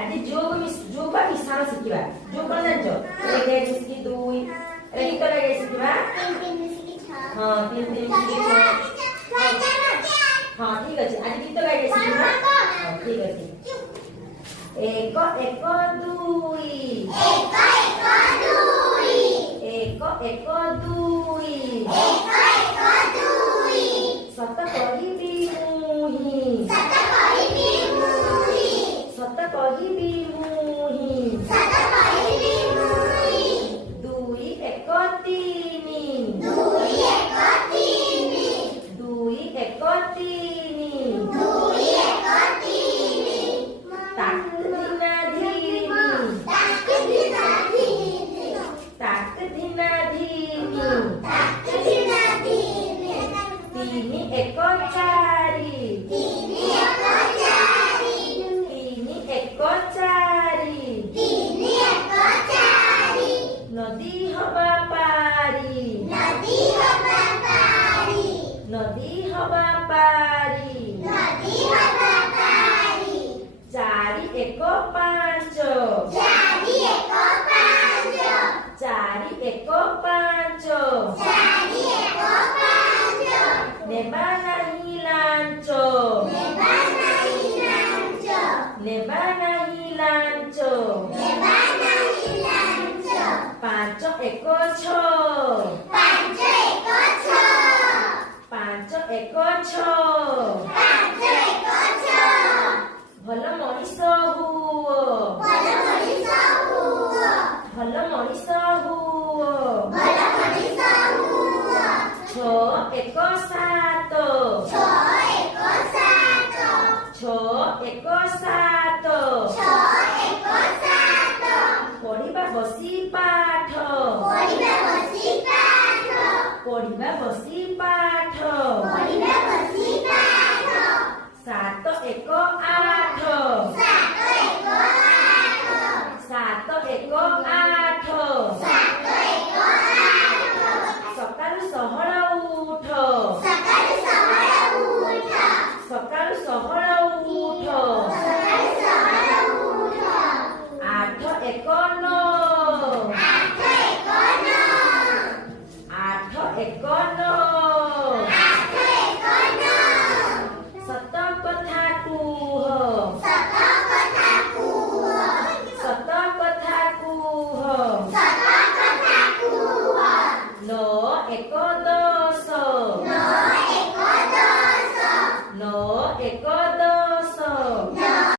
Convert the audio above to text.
ଆଜି ଯୋଗ ବା ମିଶାଣ ଶିଖିବା। ଯୋଗ କଣ ଜାଣିଛ? ଏକ ମିଶିକି ଦୁଇ, ଗୀତ ଲଗାଇ ଶିଖିବା। ହଁ 3 3 ମିଶିକି 6। ହଁ ଠିକ ଅଛି, ଆଜି ଗୀତ ଗାଇକି ଶିଖିବା। ହଁ ଠିକ ଅଛି। ଏକ ଏକ ଦୁଇ, ଏକ ଏକ ଦୁଇ, ସତ କହିବି ମୁହିଁ, ସତ କହିବି ମୁହିଁ, ଦୁଇ ଏକ ତିନି, ଦୁଇ ଏକ ତିନି, ତାକୁ ଧିନା ଧିନି, ତାକୁ ଧିନା ଧିନି, ତିନି ଏକ ଚାରି, ତିନି ଏକ ଚାରି, ନଦୀ ହବା ପାରି, ନଦୀ ହବା ପାରି, ଚାରି ଏକ ପାଞ୍ଚ, ଚାରି ଏକ ପାଞ୍ଚ, ନେବା ନାହିଁ ଲାଞ୍ଚ, ନେବା ନାହିଁ ଲାଞ୍ଚ, ପାଞ୍ଚ ଏକ ଛଅ, ପାଞ୍ଚ ଏକ ଛଅ, ଭଲ ମଣିଷ ହୁଅ, ଭଲ ମଣିଷ ହୁଅ, ଛଅ ଏକ ସାତ, ଛଅ ଏକ ସାତ।